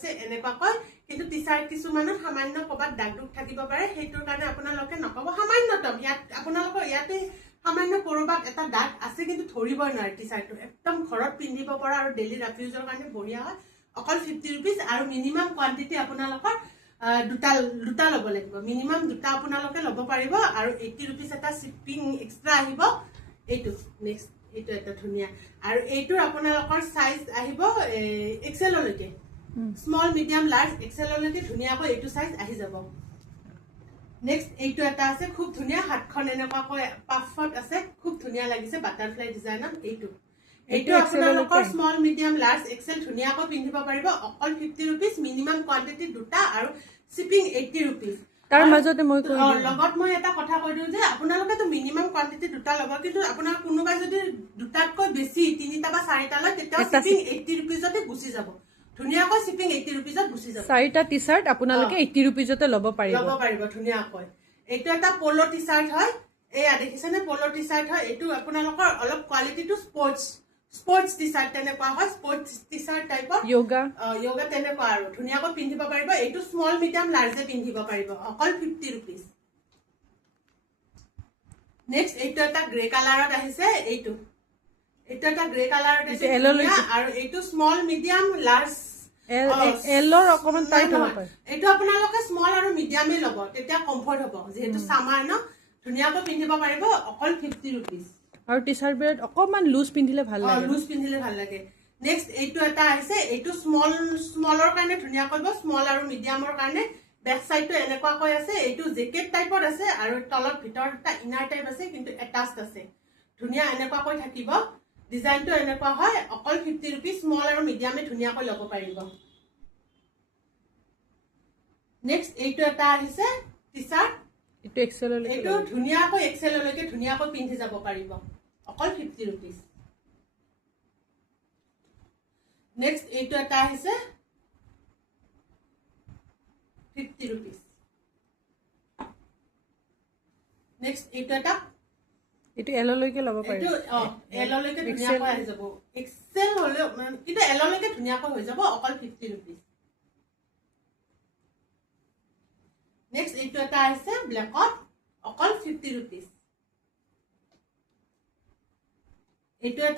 এনেকুৱাকৈ কিন্তু টি-চাৰ্ট কিছুমানত সামান্য ক'ৰবাত দাগ দুখ থাকিব পাৰে সেইটোৰ কাৰণে আপোনালোকে নক'ব সামান্যতম ইয়াত আপোনালোকৰ ইয়াতে সামান্য ক'ৰবাত এটা দাগ আছে কিন্তু ধৰিবই নোৱাৰে টি-চাৰ্টটো একদম ঘৰত পিন্ধিব পৰা আৰু ডেইলি ৰাফিউজৰ কাৰণে বঢ়িয়া হয় অকল 50 रुपीस আৰু মিনিমাম কোৱান্টিটি আপোনালোকৰ দুটা ল'ব লাগিব মিনিমাম দুটা আপোনালোকে ল'ব পাৰিব আৰু 80 रुपीस এটা শিপিং এক্সট্ৰা আহিব এইটো নেক্সট এইটো এটা ধুনিয়া আৰু এইটোৰ আপোনালোকৰ সাইজ আহিব এক্সেল লৈকে স্মল মিডিয়াম লাৰ্জ এক্সেল লৈকে ধুনিয়াকৈ এইটো সাইজ আহি যাব নেক্সট এইটো এটা আছে খুব ধুনিয়া হাতখন এনেকুৱাকৈ পাফত আছে খুব ধুনিয়া লাগিছে বাটাৰফ্লাই ডিজাইনত এইটো আপোনালোকৰ স্মল মিডিয়াম লাৰ্জ এক্সেল ধুনিয়াকৈ পিন্ধিব পাৰিব অকল 50 रुपीस মিনিমাম কোৱান্টিটি দুটা আৰু শিপিং 80 रुपीस তাৰ মাজতে মই লগত মই এটা কথা কৈ দিওঁ যে আপোনালোকে তো মিনিমাম কোৱান্টিটি দুটা ল'ব কিন্তু আপোনাৰ কোনোবাই যদি দুটাতকৈ বেছি তিনিটা বা চাৰিটা লয় তেতিয়া শিপিং 80 रुपीसতে গুচি যাব ধুনিয়াকৈ শিপিং 80 रुपीसত গুচি যাব চাৰিটা টি-চাৰ্ট আপোনালোকে 80 रुपीसতে ল'ব পাৰিব ধুনিয়াকৈ এইটো এটা পলো টি-চাৰ্ট হয় এয়া দেখিছেনে পলো টি-চাৰ্ট হয় এইটো আপোনালোকৰ অলপ কোৱালিটিটো স্পৰ্টছ টি-চাৰ্ট তেনেকুৱা হয় স্পৰ্টছ টি-চাৰ্ট টাইপৰ যোগা তেনেকুৱা আৰু ধুনিয়াকৈ পিন্ধিব পাৰিব এইটো স্মল মিডিয়াম লাৰ্জে পিন্ধিব পাৰিব অকল 50 रुपीस নেক্সট এইটো এটা গ্ৰে কালাৰত আহিছে এইটো এটা গ্ৰে কালাৰত আছে আৰু এইটো স্মল মিডিয়াম লাৰ্জ এলৰ অকমান টাইট হ'ব পাৰে এইটো আপোনালোকে স্মল আৰু মিডিয়ামে ল'ব তেতিয়া কমফৰ্ট হ'ব যেহেতু সামাৰ ন ধুনিয়াকৈ পিন্ধিব পাৰিব অকল 50 रुपीस আৰু টি-চাৰ্ট বেড অকমান লুজ পিন্ধিলে ভাল লাগে নেক্সট এইটো এটা আছে এইটো স্মলৰ কাৰণে ধুনিয়া কৰিব স্মল আৰু মিডিয়ামৰ কাৰণে বেক সাইডটো এনেকুৱাকৈ আছে এইটো জেকেট টাইপৰ আছে আৰু তলত ভিতৰত এটা ইনাৰ টাইপ আছে কিন্তু এটাচড আছে ধুনিয়া এনেকুৱাকৈ থাকিব ডিজাইনটো এনেকুৱা হয় অকল 50 रुपीस স্মল আৰু মিডিয়ামে ধুনিয়াকৈ ল'ব পাৰিব নেক্সট এইটো এটা আহিছে টি-চাৰ্ট এইটো এক্সেল এইটো ধুনিয়াকৈ এক্সেল লৈকে ধুনিয়াকৈ পিন্ধি যাব পাৰিব অকল 50 रुपीस নেক্সট এইটো এটা আহিছে 50 रुपीस নেক্সট এইটো এটা এইটো এল লৈকে ল'ব পাৰিব এইটো এল লৈকে ধুনিয়াকৈ আহি যাব এক্সেল হলে কিন্তু এল লৈকে ধুনিয়াকৈ হৈ যাব অকল 50 रुपीस নেক্সট এইটো এটা আহিছে ব্ল্যাকত অকল 50 रुपीस এইটো এটা